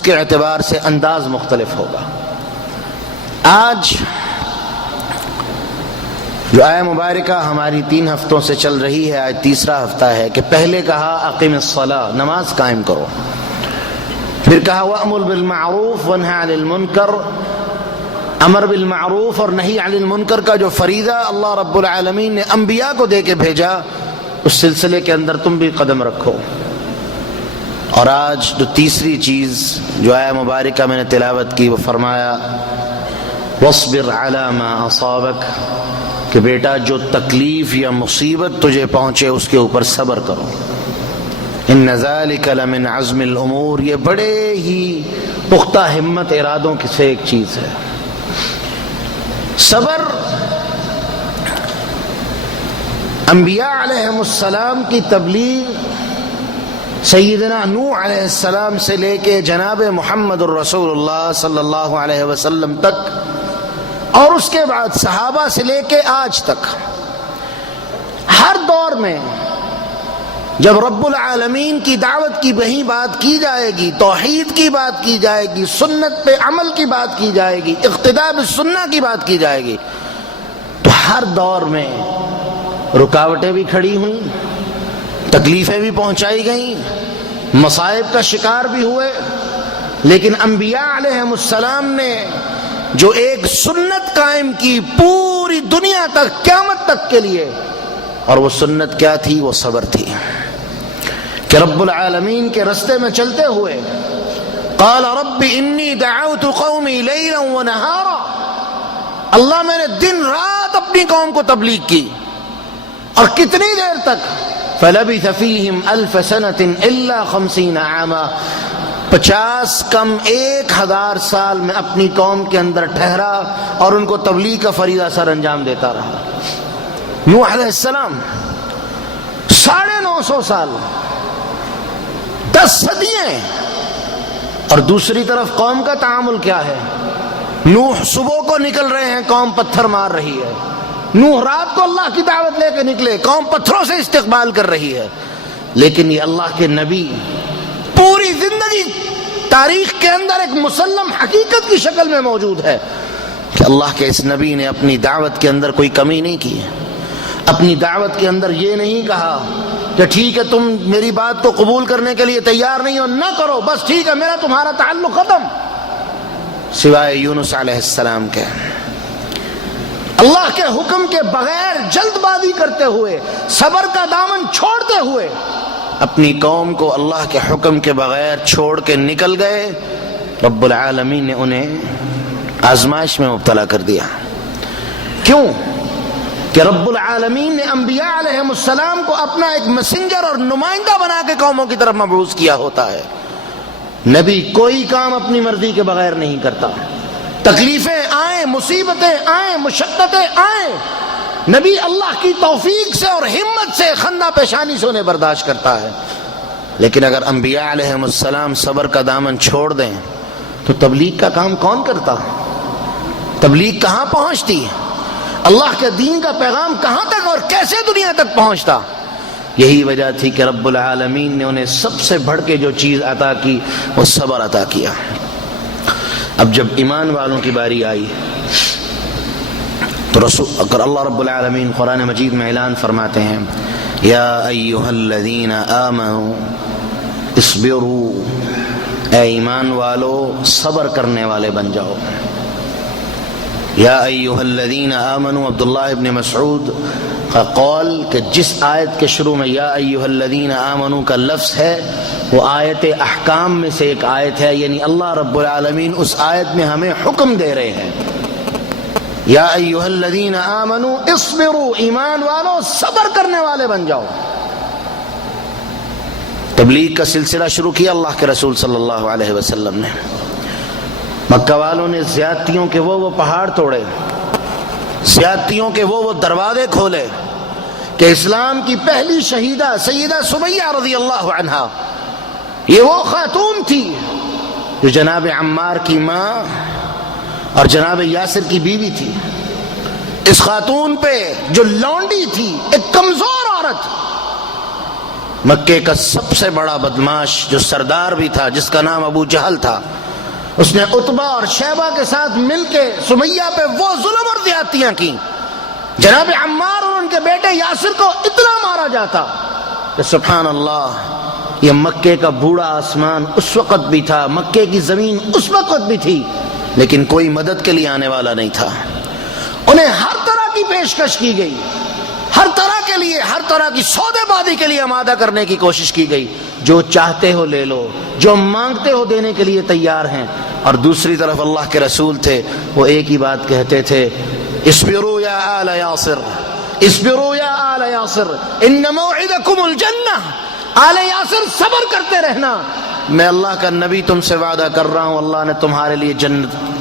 اس کے اعتبار سے انداز مختلف ہوگا۔ آج جو آیہ مبارکہ ہماری 3 ہفتوں سے چل رہی ہے، آج تیسرا ہفتہ ہے کہ پہلے کہا اقیم الصلاۃ، نماز قائم کرو، پھر کہا وَأْمُرْ بِالْمَعْرُوفِ وَانْهَ عَنِ الْمُنْكَرِ، امر بالمعروف اور نہی عن المنکر کا جو فریضہ اللہ رب العالمین نے انبیاء کو دے کے بھیجا، اس سلسلے کے اندر تم بھی قدم رکھو۔ اور آج جو تیسری چیز جو آیہ مبارکہ میں نے تلاوت کی، وہ فرمایا وَاصْبِرْ عَلَى مَا أَصَابَكَ، کہ بیٹا جو تکلیف یا مصیبت تجھے پہنچے اس کے اوپر صبر کرو۔ ان ذلک لمن عزم الامور، یہ بڑے ہی پختہ ہمت ارادوں کی سے ایک چیز ہے۔ صبر انبیاء علیہم السلام کی تبلیغ سیدنا نوح علیہ السلام سے لے کے جناب محمد الرسول اللہ صلی اللہ علیہ وسلم تک، اور اس کے بعد صحابہ سے لے کے آج تک، ہر دور میں جب رب العالمین کی دعوت کی وہی بات کی جائے گی، توحید کی بات کی جائے گی، سنت پہ عمل کی بات کی جائے گی، اقتداء بالسنہ کی بات کی جائے گی، تو ہر دور میں رکاوٹیں بھی کھڑی ہوئیں، تکلیفیں بھی پہنچائی گئیں، مصائب کا شکار بھی ہوئے، لیکن انبیاء علیہم السلام نے جو ایک سنت قائم کی پوری دنیا تک، قیامت تک کے لیے، اور وہ سنت کیا تھی؟ وہ صبر تھی، کہ رب العالمین کے رستے میں چلتے ہوئے قال رب انی دعوت قومی لیلا ونہارا، اللہ میں نے دن رات اپنی قوم کو تبلیغ کی، اور کتنی دیر تک؟ فلبث فیہم 1000 سنۃ الا 50 عاما، 50 کم 1000 سال میں اپنی قوم کے اندر ٹھہرا اور ان کو تبلیغ کا فریضہ سر انجام دیتا رہا۔ نوح علیہ السلام 950 سال، 10 صدیاں، اور دوسری طرف قوم کا تعامل کیا ہے؟ نوح صبح کو نکل رہے ہیں، قوم پتھر مار رہی ہے، نوح رات کو اللہ کی دعوت لے کے نکلے، قوم پتھروں سے استقبال کر رہی ہے، لیکن یہ اللہ کے نبی پوری زندگی تاریخ کے اندر ایک مسلم حقیقت کی شکل میں موجود ہے کہ اللہ کے اس نبی نے اپنی دعوت کے اندر کوئی کمی نہیں کی ہے، اپنی دعوت کے اندر یہ نہیں کہا کہ ٹھیک ہے تم میری بات کو قبول کرنے کے لیے تیار نہیں ہو، نہ کرو، بس ٹھیک ہے میرا تمہارا تعلق ختم، سوائے یونس علیہ السلام کے۔ اللہ کے حکم کے بغیر جلد بازی کرتے ہوئے، صبر کا دامن چھوڑتے ہوئے، اپنی قوم کو اللہ کے حکم کے بغیر چھوڑ کے نکل گئے، رب العالمین نے انہیں آزمائش میں مبتلا کر دیا۔ کیوں؟ کہ رب العالمین نے انبیاء علیہم السلام کو اپنا ایک میسنجر اور نمائندہ بنا کے قوموں کی طرف مبعوث کیا ہوتا ہے۔ نبی کوئی کام اپنی مرضی کے بغیر نہیں کرتا، تکلیفیں آئیں، مصیبتیں آئیں، مشقتیں آئیں، نبی اللہ کی توفیق سے اور ہمت سے خندہ پیشانی سے انہیں برداشت کرتا ہے۔ لیکن اگر انبیاء علیہم السلام صبر کا دامن چھوڑ دیں تو تبلیغ کا کام کون کرتا؟ تبلیغ کہاں پہنچتی؟ اللہ کے دین کا پیغام کہاں تک اور کیسے دنیا تک پہنچتا؟ یہی وجہ تھی کہ رب العالمین نے انہیں سب سے بڑھ کے جو چیز عطا کی وہ صبر عطا کیا۔ اب جب ایمان والوں کی باری آئی تو اگر اللہ رب العالمین قرآن مجید میں اعلان فرماتے ہیں یا ایھا الذین آمنوا اصبروا، اے ایمان والو صبر کرنے والے بن جاؤ۔ یا ایھا الذین آمنوا، عبداللہ ابن مسعود کا قول کہ جس آیت کے شروع میں یا ایھا الذین آمنوا کا لفظ ہے وہ آیت احکام میں سے ایک آیت ہے، یعنی اللہ رب العالمین اس آیت میں ہمیں حکم دے رہے ہیں یا ایھا الذین آمنوا اصبروا، ایمان والو صبر کرنے والے بن جاؤ۔ تبلیغ کا سلسلہ شروع کیا اللہ کے رسول صلی اللہ علیہ وسلم نے۔ مکہ والوں نے زیادتیوں کے وہ پہاڑ توڑے، زیادتیوں کے وہ دروازے کھولے کہ اسلام کی پہلی شہیدہ سیدہ سمیہ رضی اللہ عنہا، یہ وہ خاتون تھی جو جناب عمار کی ماں اور جناب یاسر کی بیوی تھی۔ اس خاتون پہ جو لونڈی تھی، ایک کمزور عورت، مکے کا سب سے بڑا بدماش جو سردار بھی تھا، جس کا نام ابو جہل تھا، اس نے عتبہ اور شیبہ کے ساتھ مل کے سمیہ پہ وہ ظلم اور زیادتیاں کی، جناب عمار اور ان کے بیٹے یاسر کو اتنا مارا جاتا کہ سبحان اللہ، یہ مکے کا بوڑھا آسمان اس وقت بھی تھا، مکے کی زمین اس وقت بھی تھی، لیکن کوئی مدد کے لیے آنے والا نہیں تھا۔ انہیں ہر طرح کی پیشکش کی گئی، ہر طرح کے لیے، ہر طرح کی سودے بازی کے لیے آمادہ کرنے کی کوشش کی گئی، جو چاہتے ہو لے لو، جو مانگتے ہو دینے کے لیے تیار ہیں۔ اور دوسری طرف اللہ کے رسول تھے، وہ ایک ہی بات کہتے تھے، اصبروا یا آل یاسر، اصبروا یا آل یاسر ان موعدکم الجنہ، آل یاسر صبر کرتے رہنا، میں اللہ کا نبی تم سے وعدہ کر رہا ہوں، اللہ نے تمہارے لیے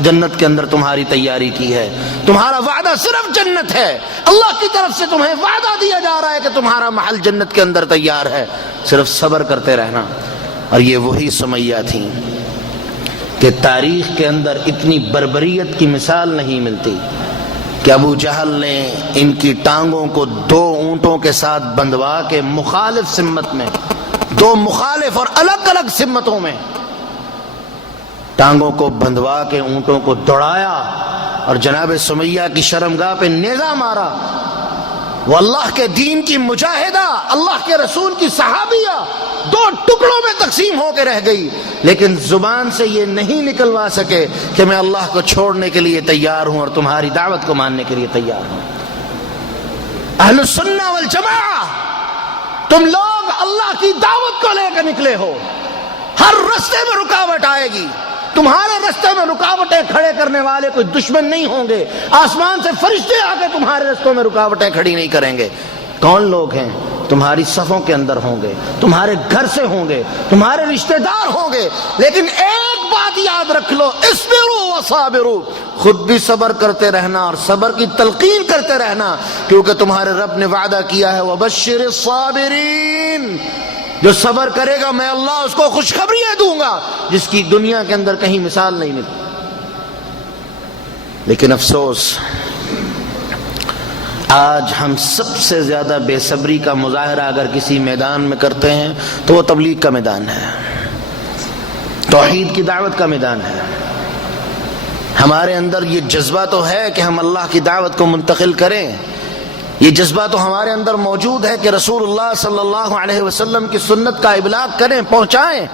جنت کے اندر تمہاری تیاری کی ہے، تمہارا وعدہ صرف جنت ہے، اللہ کی طرف سے تمہیں وعدہ دیا جا رہا ہے کہ تمہارا محل جنت کے اندر تیار ہے، صرف صبر کرتے رہنا۔ اور یہ وہی سمیہ تھیں کہ تاریخ کے اندر اتنی بربریت کی مثال نہیں ملتی کہ ابو جہل نے ان کی ٹانگوں کو 2 اونٹوں کے ساتھ بندھوا کے مخالف سمت میں، 2 مخالف اور الگ الگ سمتوں میں ٹانگوں کو بندھوا کے اونٹوں کو دوڑایا اور جناب سمیہ کی شرمگاہ پہ نیزہ مارا۔ وہ اللہ کے دین کی مجاہدہ، اللہ کے رسول کی صحابیہ 2 ٹکڑوں میں تقسیم ہو کے رہ گئی، لیکن زبان سے یہ نہیں نکلوا سکے کہ میں اللہ کو چھوڑنے کے لیے تیار ہوں اور تمہاری دعوت کو ماننے کے لیے تیار ہوں۔ اہل السنہ والجماعہ، تم لوگ اللہ کی دعوت کو لے کر نکلے ہو، ہر رستے میں رکاوٹ آئے گی، تمہارے رستے میں رکاوٹیں کھڑے کرنے والے کوئی دشمن نہیں ہوں گے، آسمان سے فرشتے آ کے تمہارے رستوں میں رکاوٹیں کھڑی نہیں کریں گے۔ کون لوگ ہیں؟ تمہاری صفوں کے اندر ہوں گے، تمہارے گھر سے ہوں گے، تمہارے رشتہ دار ہوں گے، لیکن ایک بات یاد رکھ لو، اصبروا وصابروا، خود بھی صبر کرتے رہنا اور صبر کی تلقین کرتے رہنا، کیونکہ تمہارے رب نے وعدہ کیا ہے وبشر الصابرین، جو صبر کرے گا میں اللہ اس کو خوشخبریاں دوں گا جس کی دنیا کے اندر کہیں مثال نہیں ملتی۔ لیکن افسوس، آج ہم سب سے زیادہ بے صبری کا مظاہرہ اگر کسی میدان میں کرتے ہیں تو وہ تبلیغ کا میدان ہے، توحید کی دعوت کا میدان ہے۔ ہمارے اندر یہ جذبہ تو ہے کہ ہم اللہ کی دعوت کو منتقل کریں، یہ جذبہ تو ہمارے اندر موجود ہے کہ رسول اللہ صلی اللہ علیہ وسلم کی سنت کا ابلاغ کریں، پہنچائیں،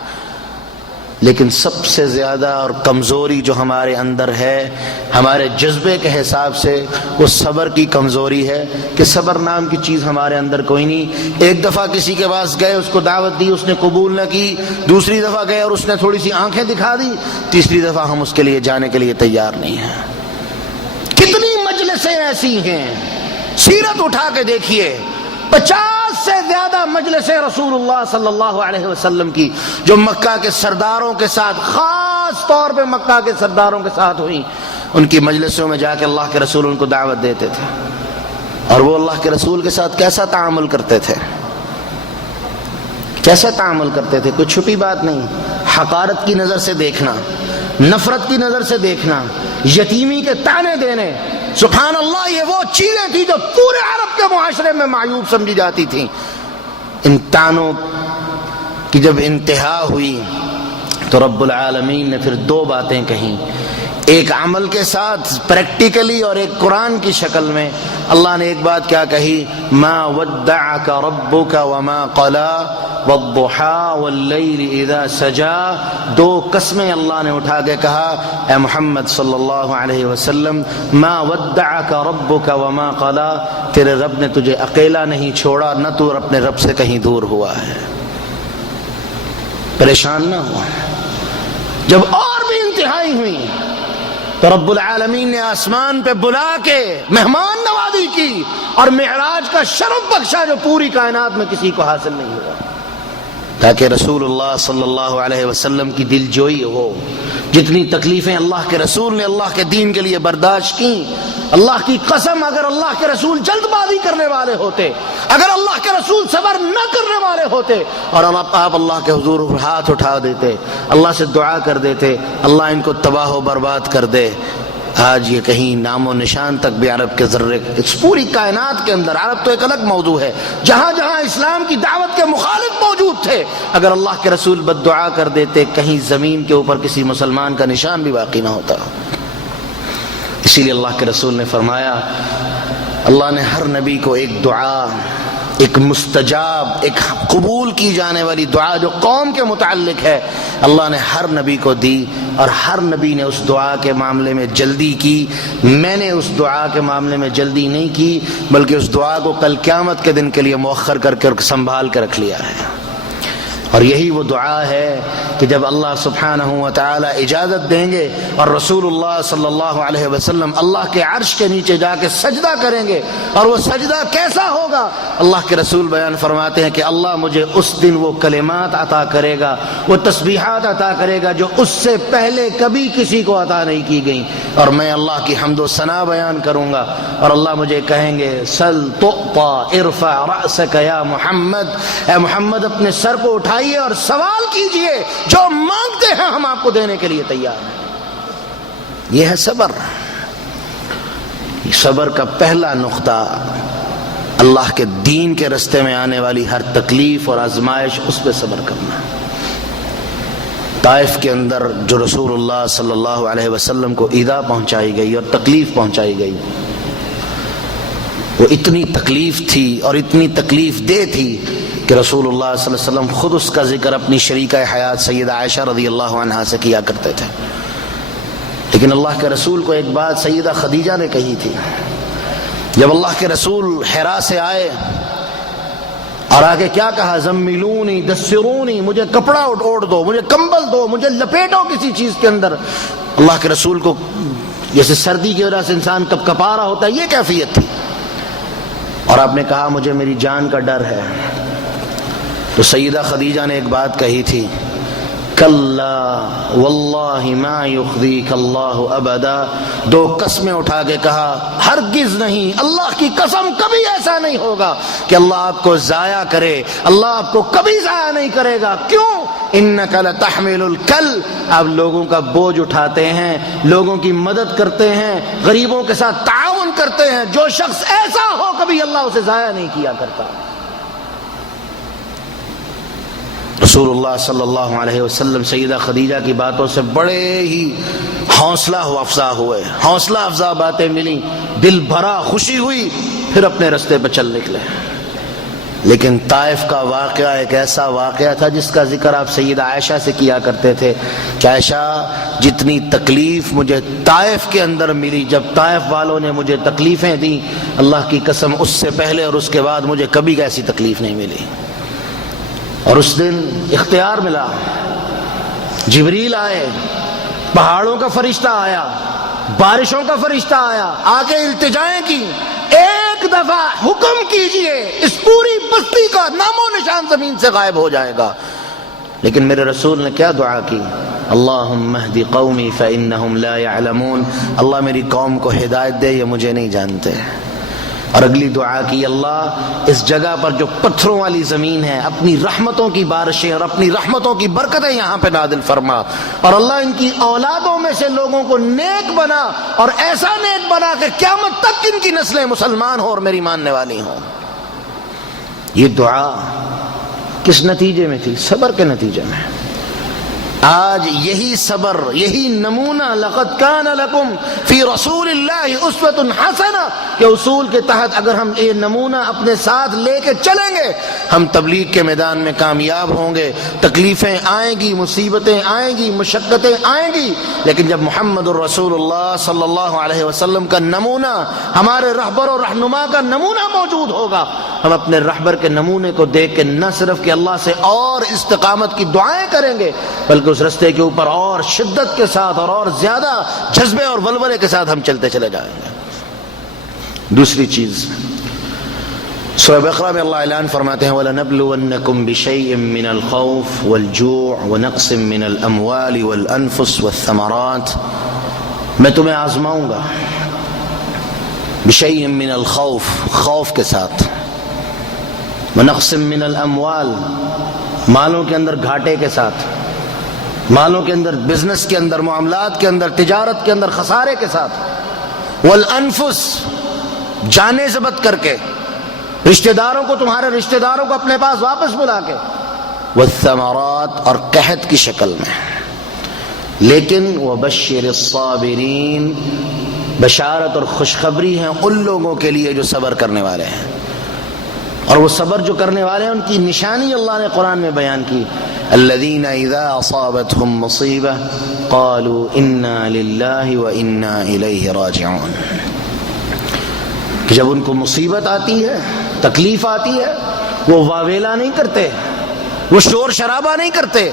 لیکن سب سے زیادہ اور کمزوری جو ہمارے اندر ہے ہمارے جذبے کے حساب سے، وہ صبر کی کمزوری ہے کہ صبر نام کی چیز ہمارے اندر کوئی نہیں۔ ایک دفعہ کسی کے پاس گئے، اس کو دعوت دی، اس نے قبول نہ کی، دوسری دفعہ گئے اور اس نے تھوڑی سی آنکھیں دکھا دی، تیسری دفعہ ہم اس کے لیے جانے کے لیے تیار نہیں ہیں۔ کتنی مجلسیں ایسی ہیں، سیرت اٹھا کے دیکھیے، 50 سے زیادہ مجلسیں رسول اللہ صلی اللہ علیہ وسلم کی جو مکہ کے سرداروں کے ساتھ، خاص طور پہ مکہ کے سرداروں کے ساتھ ہوئی، ان کی مجلسوں میں جا کے اللہ کے رسول ان کو دعوت دیتے تھے، اور وہ اللہ کے رسول کے ساتھ کیسا تعامل کرتے تھے، کیسا تعامل کرتے تھے، کوئی چھپی بات نہیں، حقارت کی نظر سے دیکھنا، نفرت کی نظر سے دیکھنا، یتیمی کے طعنے دینے، سبحان اللہ، یہ وہ چیزیں تھیں جو پورے عرب کے معاشرے میں معیوب سمجھی جاتی تھیں۔ ان طعنوں کی جب انتہا ہوئی تو رب العالمین نے پھر 2 باتیں کہیں، ایک عمل کے ساتھ پریکٹیکلی اور ایک قرآن کی شکل میں۔ اللہ نے ایک بات کیا کہی، ما ودعک ربک وما قلا والضحى واللیل اذا سجا، 2 قسمیں اللہ نے اٹھا کے کہا، اے محمد صلی اللہ علیہ وسلم، ما ودعک ربک وما قلا، تیرے رب نے تجھے اکیلا نہیں چھوڑا، نہ تو اپنے رب سے کہیں دور ہوا ہے، پریشان نہ ہوا۔ جب اور بھی انتہائی ہوئی تو رب العالمین نے آسمان پہ بلا کے مہمان نوازی کی اور معراج کا شرف بخشا جو پوری کائنات میں کسی کو حاصل نہیں ہوا، تاکہ رسول اللہ صلی اللہ علیہ وسلم کی دل جوئی ہو۔ جتنی تکلیفیں اللہ کے رسول نے اللہ کے دین کے لیے برداشت کی، اللہ کی قسم اگر اللہ کے رسول جلد بازی کرنے والے ہوتے، اگر اللہ کے رسول صبر نہ کرنے والے ہوتے اور آپ اللہ کے حضور ہاتھ اٹھا دیتے، اللہ سے دعا کر دیتے اللہ ان کو تباہ و برباد کر دے، آج یہ کہیں نام و نشان تک بھی عرب کے ذرے، اس پوری کائنات کے اندر، عرب تو ایک الگ موضوع ہے، جہاں جہاں اسلام کی دعوت کے مخالف کے اگر اللہ کے رسول بد دعا کر دیتے کہیں زمین کے اوپر کسی مسلمان کا نشان بھی باقی نہ ہوتا. اسی لیے اللہ کے رسول نے فرمایا اللہ نے ہر نبی کو ایک دعا، ایک مستجاب، ایک قبول کی جانے والی دعا جو قوم کے متعلق ہے اللہ نے ہر نبی کو دی، اور ہر نبی نے اس دعا کے معاملے میں جلدی کی. میں نے اس دعا کے معاملے میں جلدی نہیں کی بلکہ اس دعا کو کل قیامت کے دن کے لیے مؤخر کر کے سنبھال کے رکھ لیا ہے. اور یہی وہ دعا ہے کہ جب اللہ سبحانہ و تعالی اجازت دیں گے اور رسول اللہ صلی اللہ علیہ وسلم اللہ کے عرش کے نیچے جا کے سجدہ کریں گے، اور وہ سجدہ کیسا ہوگا اللہ کے رسول بیان فرماتے ہیں کہ اللہ مجھے اس دن وہ کلمات عطا کرے گا، وہ تسبیحات عطا کرے گا جو اس سے پہلے کبھی کسی کو عطا نہیں کی گئیں، اور میں اللہ کی حمد و ثنا بیان کروں گا اور اللہ مجھے کہیں گے سل تعطا ارفع رأسک یا محمد، اے محمد اپنے سر کو اٹھائیے اور سوال کیجئے، جو مانگتے ہیں ہم آپ کو دینے کے لیے تیار ہیں. یہ ہے صبر. صبر کا پہلا نقطہ اللہ کے دین کے رستے میں آنے والی ہر تکلیف اور آزمائش، اس پہ صبر کرنا. طائف کے اندر جو رسول اللہ صلی اللہ علیہ وسلم کو ایذا پہنچائی گئی اور تکلیف پہنچائی گئی، وہ اتنی تکلیف تھی اور اتنی تکلیف دہ تھی کہ رسول اللہ صلی اللہ علیہ وسلم خود اس کا ذکر اپنی شریکہ حیات سیدہ عائشہ رضی اللہ عنہا سے کیا کرتے تھے. لیکن اللہ کے رسول کو ایک بات سیدہ خدیجہ نے کہی تھی. جب اللہ کے رسول حرا سے آئے اور آگے کیا کہا، زملونی دسرونی، مجھے کپڑا اوڑھ دو، مجھے کمبل دو، مجھے لپیٹو کسی چیز کے اندر. اللہ کے رسول کو جیسے سردی کی وجہ سے انسان کپ کپا رہا ہوتا ہے یہ کیفیت تھی، اور آپ نے کہا مجھے میری جان کا ڈر ہے. تو سیدہ خدیجہ نے ایک بات کہی تھی، کلا واللہ ما یخزیک اللہ ابدا. دو قسمیں اٹھا کے کہا ہرگز نہیں، اللہ کی قسم کبھی ایسا نہیں ہوگا کہ اللہ آپ کو ضائع کرے، اللہ آپ کو کبھی ضائع نہیں کرے گا. کیوں؟ انک لتحمل الکل، آپ لوگوں کا بوجھ اٹھاتے ہیں، لوگوں کی مدد کرتے ہیں، غریبوں کے ساتھ تعاون کرتے ہیں. جو شخص ایسا ہو کبھی اللہ اسے ضائع نہیں کیا کرتا. رسول اللہ صلی اللہ علیہ وسلم سیدہ خدیجہ کی باتوں سے بڑے ہی حوصلہ افزا ہوئے، حوصلہ افزا باتیں ملی، دل بھرا، خوشی ہوئی، پھر اپنے رستے پہ چل نکلے. لیکن طائف کا واقعہ ایک ایسا واقعہ تھا جس کا ذکر آپ سیدہ عائشہ سے کیا کرتے تھے کہ عائشہ جتنی تکلیف مجھے طائف کے اندر ملی، جب طائف والوں نے مجھے تکلیفیں دیں، اللہ کی قسم اس سے پہلے اور اس کے بعد مجھے کبھی ایسی تکلیف نہیں ملی. اور اس دن اختیار ملا، جبریل آئے، پہاڑوں کا فرشتہ آیا، بارشوں کا فرشتہ آیا، آگے التجائیں کی، ایک دفعہ حکم کیجئے اس پوری بستی کا نام و نشان زمین سے غائب ہو جائے گا. لیکن میرے رسول نے کیا دعا کی، اللہم اہدی قومی فإنہم لا يعلمون، اللہ میری قوم کو ہدایت دے، یہ مجھے نہیں جانتے. اور اگلی دعا کی، اللہ اس جگہ پر جو پتھروں والی زمین ہے اپنی رحمتوں کی بارشیں اور اپنی رحمتوں کی برکتیں یہاں پہ نازل فرما، اور اللہ ان کی اولادوں میں سے لوگوں کو نیک بنا، اور ایسا نیک بنا کہ قیامت تک ان کی نسلیں مسلمان ہوں اور میری ماننے والی ہوں. یہ دعا کس نتیجے میں تھی؟ صبر کے نتیجے میں. آج یہی صبر، یہی نمونہ، لقد کان لکم فی رسول اللہ اسوۃ حسنہ کے اصول کے تحت اگر ہم یہ نمونہ اپنے ساتھ لے کے چلیں گے ہم تبلیغ کے میدان میں کامیاب ہوں گے. تکلیفیں آئیں گی، مصیبتیں آئیں گی، مشقتیں آئیں گی، لیکن جب محمد الرسول اللہ صلی اللہ علیہ وسلم کا نمونہ، ہمارے رہبر و رہنما کا نمونہ موجود ہوگا، ہم اپنے رہبر کے نمونے کو دیکھ کے نہ صرف کہ اللہ سے اور استقامت کی دعائیں کریں گے بلکہ اس رستے کے اوپر اور شدت کے ساتھ اور زیادہ جذبے اور ولولے کے ساتھ ہم چلتے چلے جائیں گے. دوسری چیز، سورہ بقرہ میں اللہ اعلان فرماتے ہیں وَلَنَبْلُوَنَّكُمْ بِشَيْءٍ مِّنَ الْخَوْفِ وَالْجُوعِ وَنَقْصٍ مِّنَ الْأَمْوَالِ وَالْأَنفُسِ وَالثَّمَرَاتِ، میں تمہیں آزماؤں گا بِشَيْءٍ مِّنَ الْخَوْفِ، خوف کے ساتھ، وَنَقْصٍ مِّنَ الْأَمْوَالِ، مالوں کے اندر گھاٹے کے ساتھ، مالوں کے اندر، بزنس کے اندر، معاملات کے اندر، تجارت کے اندر خسارے کے ساتھ، والانفس، جانے ضبط کر کے، رشتہ داروں کو، تمہارے رشتہ داروں کو اپنے پاس واپس بلا کے، والثمرات، اور قحط کی شکل میں. لیکن وبشر الصابرین، بشارت اور خوشخبری ہیں ان لوگوں کے لیے جو صبر کرنے والے ہیں. اور وہ صبر جو کرنے والے ہیں ان کی نشانی اللہ نے قرآن میں بیان کی. الذین اذا اصابتهم مصیبہ قالوا انا للہ وانا الیہ راجعون. کہ جب ان کو مصیبت آتی ہے، تکلیف آتی ہے، وہ واویلا نہیں کرتے، وہ شور شرابہ نہیں کرتے،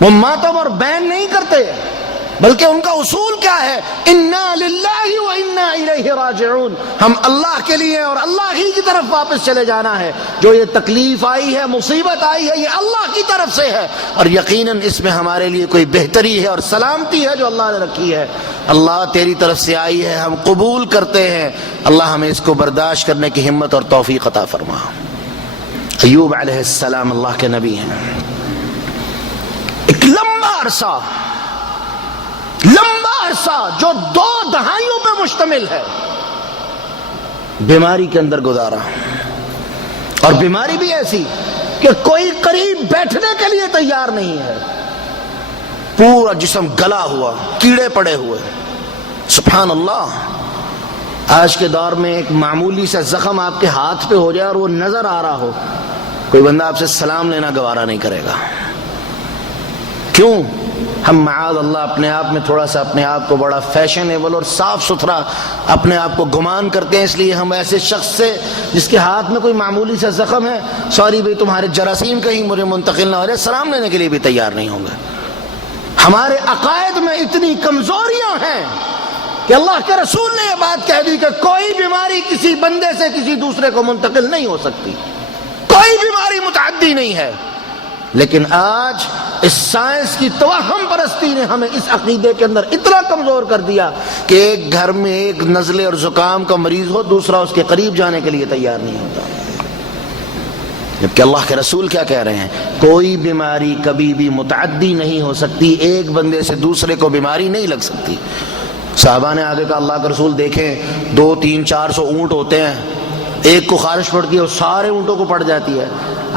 وہ ماتم اور بین نہیں کرتے، بلکہ ان کا اصول کیا ہے؟ انا للہ وانا الیہ راجعون. ہم اللہ کے لیے اور اللہ ہی کی طرف واپس چلے جانا ہے. جو یہ تکلیف آئی ہے، مصیبت آئی ہے، یہ اللہ کی طرف سے ہے، اور یقیناً اس میں ہمارے لیے کوئی بہتری ہے اور سلامتی ہے جو اللہ نے رکھی ہے. اللہ تیری طرف سے آئی ہے، ہم قبول کرتے ہیں. اللہ ہمیں اس کو برداشت کرنے کی ہمت اور توفیق عطا فرما. ایوب علیہ السلام اللہ کے نبی ہیں. ایک لمبا عرصہ جو 2 دہائیوں پہ مشتمل ہے، بیماری کے اندر گزارا. اور بیماری بھی ایسی کہ کوئی قریب بیٹھنے کے لیے تیار نہیں ہے. پورا جسم گلا ہوا، کیڑے پڑے ہوئے. سبحان اللہ. آج کے دور میں ایک معمولی سا زخم آپ کے ہاتھ پہ ہو جائے اور وہ نظر آ رہا ہو، کوئی بندہ آپ سے سلام لینا گوارا نہیں کرے گا. کیوں؟ ہم معاذ اللہ اپنے آپ میں تھوڑا سا اپنے آپ کو بڑا فیشنیبل اور صاف ستھرا اپنے آپ کو گمان کرتے ہیں. اس لیے ہم ایسے شخص سے جس کے ہاتھ میں کوئی معمولی سا زخم ہے، سوری بھائی تمہارے جراثیم کہیں مجھے منتقل نہ ہو جائے، سلام لینے کے لیے بھی تیار نہیں ہوں گے. ہمارے عقائد میں اتنی کمزوریاں ہیں کہ اللہ کے رسول نے یہ بات کہہ دی کہ کوئی بیماری کسی بندے سے کسی دوسرے کو منتقل نہیں ہو سکتی، کوئی بیماری متعدی نہیں ہے. لیکن آج اس سائنس کی توہم پرستی نے ہمیں اس عقیدے کے اندر اتنا کمزور کر دیا کہ ایک گھر میں ایک نزلے اور زکام کا مریض ہو، دوسرا اس کے قریب جانے کے لیے تیار نہیں ہوتا. جبکہ اللہ کے رسول کیا کہہ رہے ہیں؟ کوئی بیماری کبھی بھی متعدی نہیں ہو سکتی، ایک بندے سے دوسرے کو بیماری نہیں لگ سکتی. صحابہ نے آگے کہا اللہ کے رسول دیکھیں 200 300 400 اونٹ ہوتے ہیں، ایک کو خارش پڑتی ہے اور سارے اونٹوں کو پڑ جاتی ہے.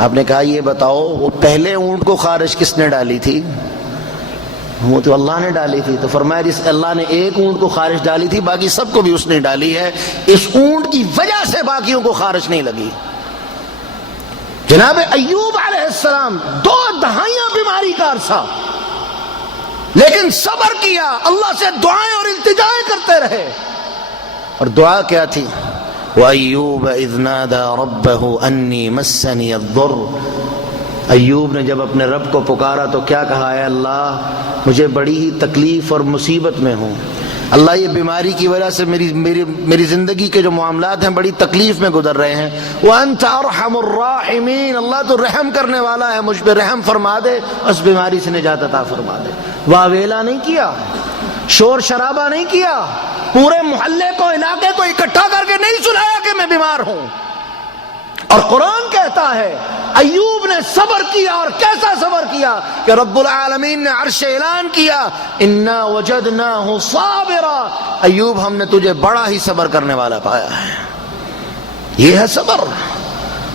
آپ نے کہا یہ بتاؤ وہ پہلے اونٹ کو خارش کس نے ڈالی تھی؟ وہ تو اللہ نے ڈالی تھی. تو فرمایا جس اللہ نے ایک اونٹ کو خارش ڈالی تھی باقی سب کو بھی اس نے ڈالی ہے، اس اونٹ کی وجہ سے باقیوں کو خارش نہیں لگی. جناب ایوب علیہ السلام 2 دہائیاں بیماری کا عرصہ، لیکن صبر کیا، اللہ سے دعائیں اور التجائیں کرتے رہے. اور دعا کیا تھی؟ وَأَيُّوبَ إِذْ نَادَى رَبَّهُ أَنِّي مَسَّنِيَ الضُّرُّ. ایوب نے جب اپنے رب کو پکارا تو کیا کہا؟ ہے اللہ مجھے بڑی ہی تکلیف اور مصیبت میں ہوں. اللہ یہ بیماری کی وجہ سے میری زندگی کے جو معاملات ہیں بڑی تکلیف میں گزر رہے ہیں. وَأَنْتَ أَرْحَمُ الرَّاحِمِينَ. اللہ تو رحم کرنے والا ہے، مجھ پہ رحم فرما دے، اس بیماری سے نجات عطا فرما دے. واویلا نہیں کیا، شور شرابہ نہیں کیا، پورے محلے کو علاقے کو اکٹھا کر کے نہیں سنایا کہ میں بیمار ہوں. اور قرآن کہتا ہے ایوب نے صبر کیا. اور کیسا صبر کیا کہ رب العالمین نے عرش اعلان کیا انا وجدناہ صابرا. ایوب ہم نے تجھے بڑا ہی صبر کرنے والا پایا ہے. یہ ہے صبر.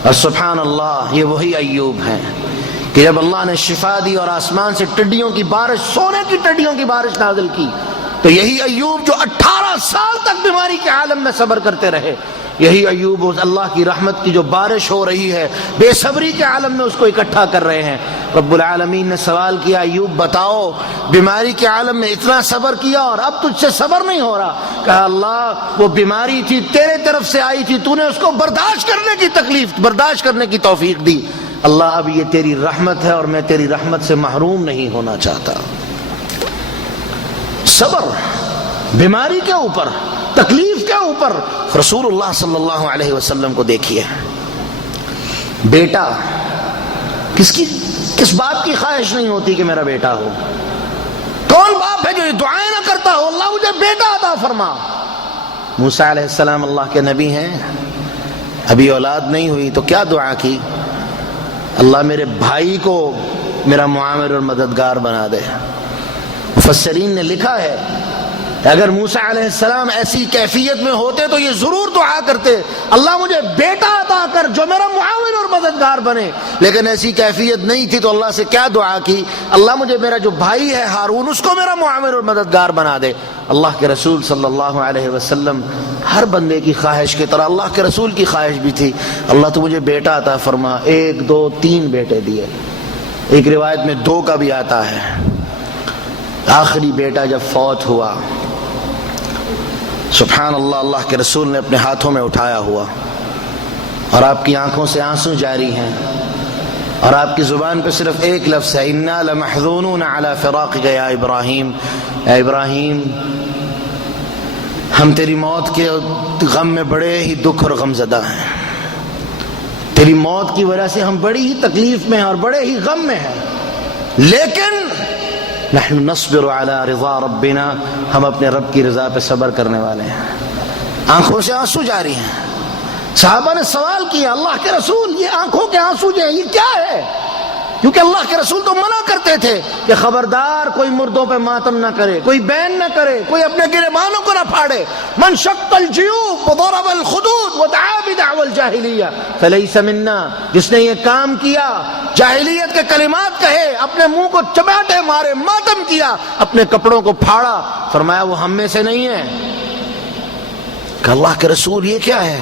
اور سبحان اللہ یہ وہی ایوب ہیں کہ جب اللہ نے شفا دی اور آسمان سے ٹڈیوں کی بارش، سونے کی ٹڈیوں کی بارش نازل کی، تو یہی ایوب جو 18 سال تک بیماری کے عالم میں صبر کرتے رہے، یہی ایوب اس اللہ کی رحمت کی جو بارش ہو رہی ہے بے صبری کے عالم میں اس کو اکٹھا کر رہے ہیں. رب العالمین نے سوال کیا ایوب بتاؤ بیماری کے عالم میں اتنا صبر کیا اور اب تجھ سے صبر نہیں ہو رہا؟ کہا اللہ وہ بیماری تھی تیرے طرف سے آئی تھی، تو نے اس کو برداشت کرنے کی تکلیف برداشت کرنے کی توفیق دی. اللہ اب یہ تیری رحمت ہے اور میں تیری رحمت سے محروم نہیں ہونا چاہتا. صبر بیماری کے اوپر، تکلیف کے اوپر. رسول اللہ صلی اللہ علیہ وسلم کو دیکھیے، بیٹا کس بات کی خواہش نہیں ہوتی کہ میرا بیٹا ہو؟ کون باپ ہے جو یہ دعائیں نہ کرتا ہو اللہ مجھے بیٹا عطا فرما؟ موسیٰ علیہ السلام اللہ کے نبی ہیں، ابھی اولاد نہیں ہوئی تو کیا دعا کی؟ اللہ میرے بھائی کو میرا معاون اور مددگار بنا دے. مفسرین نے لکھا ہے اگر موسیٰ علیہ السلام ایسی کیفیت میں ہوتے تو یہ ضرور دعا کرتے اللہ مجھے بیٹا عطا کر جو میرا معاون اور مددگار مددگار بنے، لیکن ایسی کیفیت نہیں تھی تو اللہ سے کیا دعا کی، اللہ مجھے میرا جو بھائی ہے ہارون اس کو میرا معاون اور مددگار بنا دے۔ اللہ کے رسول صلی اللہ علیہ وسلم ہر بندے کی خواہش کی طرح اللہ کے رسول کی خواہش بھی تھی، اللہ تو مجھے بیٹا عطا فرما۔ 1 2 3 بیٹے دیے، ایک روایت میں 2 کا بھی آتا ہے۔ آخری بیٹا جب فوت ہوا، سبحان اللہ، اللہ کے رسول نے اپنے ہاتھوں میں اٹھایا ہوا اور آپ کی آنکھوں سے آنسو جاری ہیں اور آپ کی زبان پہ صرف ایک لفظ ہے، اِنَّا لَمَحْزُونُونَ عَلَى فِرَاقِكَ يَا ابراہیم، اے ابراہیم ہم تیری موت کے غم میں بڑے ہی دکھ اور غم زدہ ہیں، تیری موت کی وجہ سے ہم بڑی ہی تکلیف میں ہیں اور بڑے ہی غم میں ہیں، لیکن نحن نصبر على رضا ربنا، ہم اپنے رب کی رضا پہ صبر کرنے والے ہیں۔ آنکھوں سے آنسو جاری ہیں۔ صحابہ نے سوال کیا، اللہ کے رسول یہ آنکھوں کے آنسو جو ہیں یہ کیا ہے؟ کیونکہ اللہ کے رسول تو منع کرتے تھے کہ خبردار کوئی مردوں پہ ماتم نہ کرے، کوئی بین نہ کرے، کوئی اپنے گریبانوں کو نہ پھاڑے۔ من شق الجیوب وضرب الخدود ودعا بدعوى الجاہلیہ فلیس منا، جس نے یہ کام کیا، جاہلیت کے کلمات کہے، اپنے منہ کو چپاٹے مارے، ماتم کیا، اپنے کپڑوں کو پھاڑا، فرمایا وہ ہم میں سے نہیں ہے۔ کہ اللہ کے رسول یہ کیا ہے؟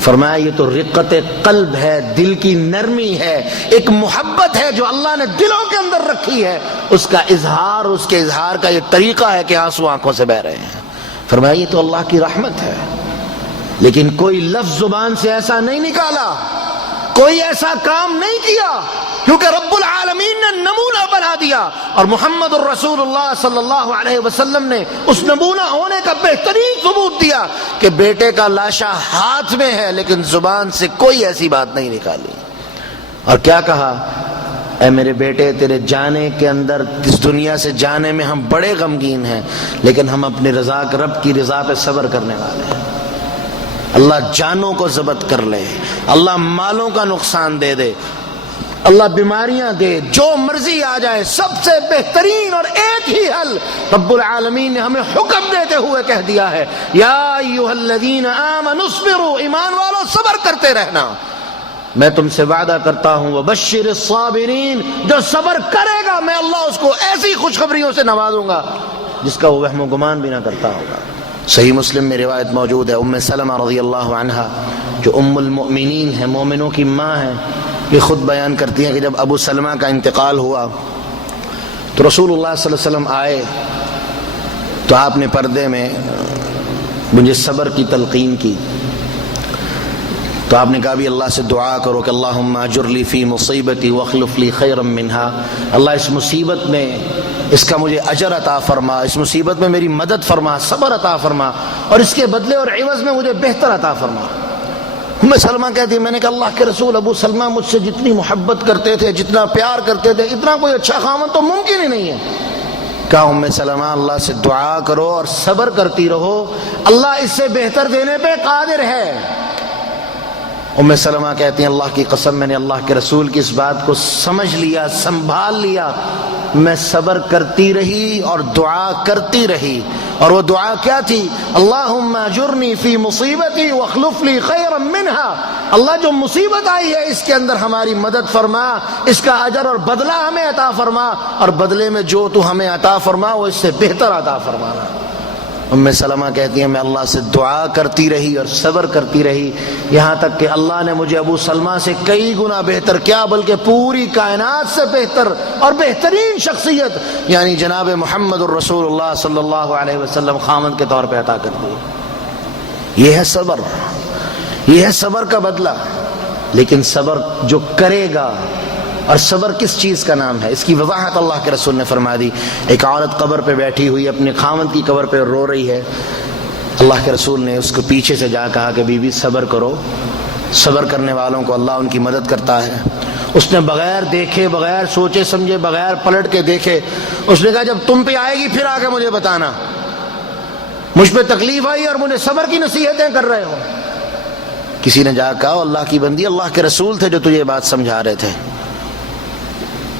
فرمایا یہ تو رقت قلب ہے، دل کی نرمی ہے، ایک محبت ہے جو اللہ نے دلوں کے اندر رکھی ہے، اس کا اظہار، اس کے اظہار کا یہ طریقہ ہے کہ آنسو آنکھوں سے بہ رہے ہیں۔ فرمایا یہ تو اللہ کی رحمت ہے، لیکن کوئی لفظ زبان سے ایسا نہیں نکالا، کوئی ایسا کام نہیں کیا، کیونکہ رب العالمین نے نمونہ بنا دیا اور محمد الرسول اللہ صلی اللہ علیہ وسلم نے اس نمونہ ہونے کا بہترین ثبوت دیا کہ بیٹے کا لاشا ہاتھ میں ہے لیکن زبان سے کوئی ایسی بات نہیں نکالی۔ اور کیا کہا؟ اے میرے بیٹے تیرے جانے کے اندر، اس دنیا سے جانے میں ہم بڑے غمگین ہیں، لیکن ہم اپنے رب کی رضا پہ صبر کرنے والے ہیں۔ اللہ جانوں کو ضبط کر لے، اللہ مالوں کا نقصان دے دے، اللہ بیماریاں دے، جو مرضی آ جائے، سب سے بہترین اور ایک ہی حل رب العالمین نے ہمیں حکم دیتے ہوئے کہہ دیا ہے، یا ایھا الذین آمنوا اصبروا، ایمان والو صبر کرتے رہنا، میں تم سے وعدہ کرتا ہوں، وبشر الصابرین، جو صبر کرے گا میں اللہ اس کو ایسی خوشخبریوں سے نوازوں گا جس کا وہ وہم و گمان بھی نہ کرتا ہوگا۔ صحیح مسلم میں روایت موجود ہے، ام سلمہ رضی اللہ عنہا جو ام المؤمنین ہے، مومنوں کی ماں ہے، یہ خود بیان کرتی ہیں کہ جب ابو سلمہ کا انتقال ہوا تو رسول اللہ صلی اللہ علیہ وسلم آئے تو آپ نے پردے میں مجھے صبر کی تلقین کی، تو آپ نے کہا بھی اللہ سے دعا کرو کہ اللہم اجر لی فی مصیبتی واخلف لی خیرا منہا، اللہ اس مصیبت میں اس کا مجھے اجر عطا فرما، اس مصیبت میں میری مدد فرما، صبر عطا فرما، اور اس کے بدلے اور عوض میں مجھے بہتر عطا فرما۔ ام سلمہ کہتی ہے میں نے کہا اللہ کے رسول ابو سلمہ مجھ سے جتنی محبت کرتے تھے، جتنا پیار کرتے تھے، اتنا کوئی اچھا خاوند تو ممکن ہی نہیں ہے۔ کہا ام سلمہ اللہ سے دعا کرو اور صبر کرتی رہو، اللہ اس سے بہتر دینے پہ قادر ہے۔ ام سلمہ کہتی ہیں اللہ کی قسم میں نے اللہ کے رسول کی اس بات کو سمجھ لیا، سنبھال لیا، میں صبر کرتی رہی اور دعا کرتی رہی، اور وہ دعا کیا تھی؟ اللہم اجرنی فی مصیبتی واخلف لی خیرا منہا، اللہ جو مصیبت آئی ہے اس کے اندر ہماری مدد فرما، اس کا اجر اور بدلہ ہمیں عطا فرما، اور بدلے میں جو تو ہمیں عطا فرما وہ اس سے بہتر عطا فرمانا۔ ام سلمہ کہتی ہیں میں اللہ سے دعا کرتی رہی اور صبر کرتی رہی، یہاں تک کہ اللہ نے مجھے ابو سلمہ سے کئی گنا بہتر کیا، بلکہ پوری کائنات سے بہتر اور بہترین شخصیت یعنی جناب محمد الرسول اللہ صلی اللہ علیہ وسلم خامند کے طور پہ عطا کر دی۔ یہ ہے صبر، یہ ہے صبر کا بدلہ۔ لیکن صبر جو کرے گا، اور صبر کس چیز کا نام ہے اس کی وضاحت اللہ کے رسول نے فرما دی۔ ایک عورت قبر پہ بیٹھی ہوئی اپنے خاوند کی قبر پہ رو رہی ہے، اللہ کے رسول نے اس کو پیچھے سے جا کہا کہ بی بی صبر کرو، صبر کرنے والوں کو اللہ ان کی مدد کرتا ہے۔ اس نے بغیر دیکھے، بغیر سوچے سمجھے، بغیر پلٹ کے دیکھے، اس نے کہا جب تم پہ آئے گی پھر آ کے مجھے بتانا، مجھ پہ تکلیف آئی اور مجھے صبر کی نصیحتیں کر رہے ہو۔ کسی نے جا کہا اللہ کی بندی اللہ کے رسول تھے جو تجھے یہ بات سمجھا رہے تھے۔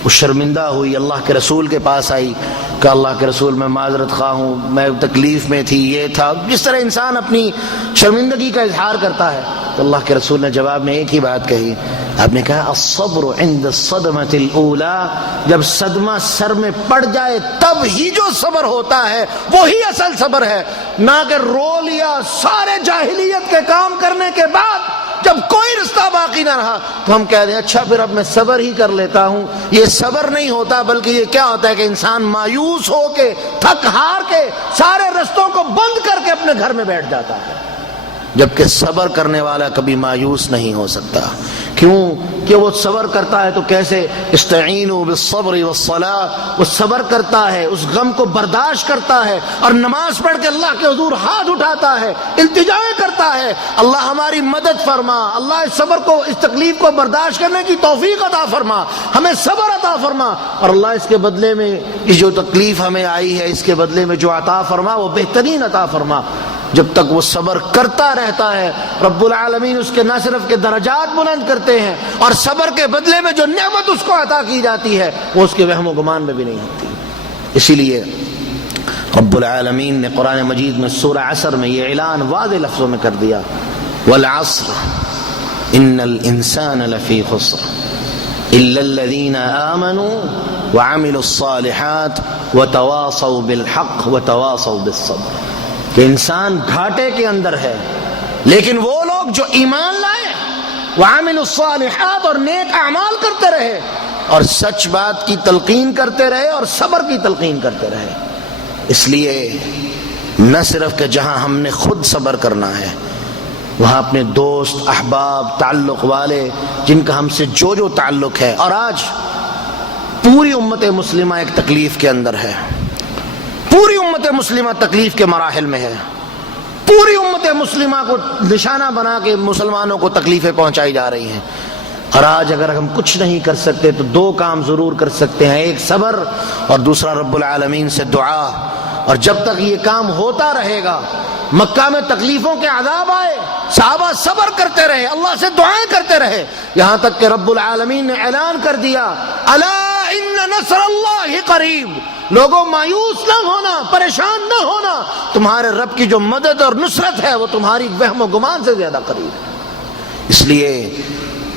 وہ شرمندہ ہوئی، اللہ کے رسول کے پاس آئی کہ اللہ کے رسول میں معذرت خواہ ہوں، میں تکلیف میں تھی، یہ تھا، جس طرح انسان اپنی شرمندگی کا اظہار کرتا ہے۔ تو اللہ کے رسول نے جواب میں ایک ہی بات کہی، آپ نے کہا الصبر عند الصدمة الاولى، جب صدمہ سر میں پڑ جائے تب ہی جو صبر ہوتا ہے وہی اصل صبر ہے، نہ کہ رو لیا سارے جاہلیت کے کام کرنے کے بعد جب کوئی رستہ باقی نہ رہا تو ہم کہہ دیں اچھا پھر اب میں صبر ہی کر لیتا ہوں۔ یہ صبر نہیں ہوتا، بلکہ یہ کیا ہوتا ہے کہ انسان مایوس ہو کے تھک ہار کے سارے رستوں کو بند کر کے اپنے گھر میں بیٹھ جاتا ہے، جبکہ صبر کرنے والا کبھی مایوس نہیں ہو سکتا۔ کیوں کہ وہ صبر کرتا ہے تو کیسے؟ استعینوا بالصبر والصلاۃ، وہ صبر کرتا ہے، اس غم کو برداشت کرتا ہے اور نماز پڑھ کے اللہ کے حضور ہاتھ اٹھاتا ہے، التجائیں کرتا ہے اللہ ہماری مدد فرما، اللہ اس صبر کو، اس تکلیف کو برداشت کرنے کی توفیق عطا فرما، ہمیں صبر عطا فرما، اور اللہ اس کے بدلے میں یہ جو تکلیف ہمیں آئی ہے اس کے بدلے میں جو عطا فرما وہ بہترین عطا فرما۔ جب تک وہ صبر کرتا رہتا ہے رب العالمین اس کے نہ صرف کے درجات بلند کرتے ہیں، اور صبر کے بدلے میں جو نعمت اس کو عطا کی جاتی ہے وہ اس کے وہم و گمان میں بھی نہیں ہوتی۔ اسی لیے رب العالمین نے قرآن مجید میں سورہ عصر میں یہ اعلان واضح لفظوں میں کر دیا، والعصر ان الانسان لفی خسر الا الذین آمنوا وعملوا الصالحات وتواصوا بالحق وتواصوا بالصبر، کہ انسان گھاٹے کے اندر ہے، لیکن وہ لوگ جو ایمان لائے، وعملوا الصالحات، اور نیک اعمال کرتے رہے اور سچ بات کی تلقین کرتے رہے اور صبر کی تلقین کرتے رہے۔ اس لیے نہ صرف کہ جہاں ہم نے خود صبر کرنا ہے، وہاں اپنے دوست، احباب، تعلق والے جن کا ہم سے جو تعلق ہے، اور آج پوری امت مسلمہ ایک تکلیف کے اندر ہے، پوری امت مسلمہ تکلیف کے مراحل میں ہے، پوری امت مسلمہ کو نشانہ بنا کے مسلمانوں کو تکلیفیں پہنچائی جا رہی ہیں۔ اور آج اگر ہم کچھ نہیں کر سکتے تو دو کام ضرور کر سکتے ہیں، ایک صبر اور دوسرا رب العالمین سے دعا۔ اور جب تک یہ کام ہوتا رہے گا، مکہ میں تکلیفوں کے عذاب آئے، صحابہ صبر کرتے رہے، اللہ سے دعائیں کرتے رہے، یہاں تک کہ رب العالمین نے اعلان کر دیا الا ان نصر اللہ قریب، لوگوں مایوس نہ ہونا، پریشان نہ ہونا، تمہارے رب کی جو مدد اور نصرت ہے وہ تمہاری وہم و گمان سے زیادہ قریب ہے۔ اس لیے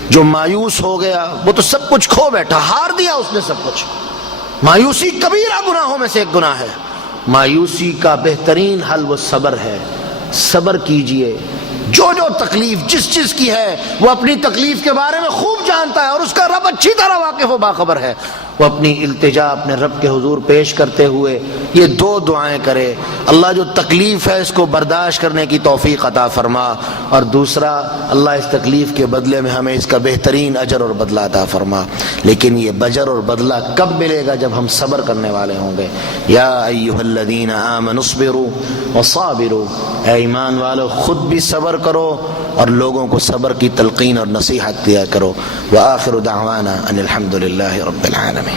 جو مایوس ہو گیا وہ تو سب کچھ کھو بیٹھا، ہار دیا اس نے سب کچھ۔ مایوسی کبیرہ گناہوں میں سے ایک گناہ ہے، مایوسی کا بہترین حل وہ صبر ہے۔ صبر کیجئے، جو تکلیف جس کی ہے وہ اپنی تکلیف کے بارے میں خوب جانتا ہے اور اس کا رب اچھی طرح واقف و باخبر ہے، وہ اپنی التجا اپنے رب کے حضور پیش کرتے ہوئے یہ دو دعائیں کرے، اللہ جو تکلیف ہے اس کو برداشت کرنے کی توفیق عطا فرما، اور دوسرا اللہ اس تکلیف کے بدلے میں ہمیں اس کا بہترین اجر اور بدلہ عطا فرما۔ لیکن یہ اجر اور بدلہ کب ملے گا؟ جب ہم صبر کرنے والے ہوں گے۔ یا ایھا الذین آمنوا اصبروا وصابروا، اے ایمان والو خود بھی صبر کرو اور لوگوں کو صبر کی تلقین اور نصیحت دیا کرو۔ وآخر دعوانا ان الحمد للہ رب العالمین۔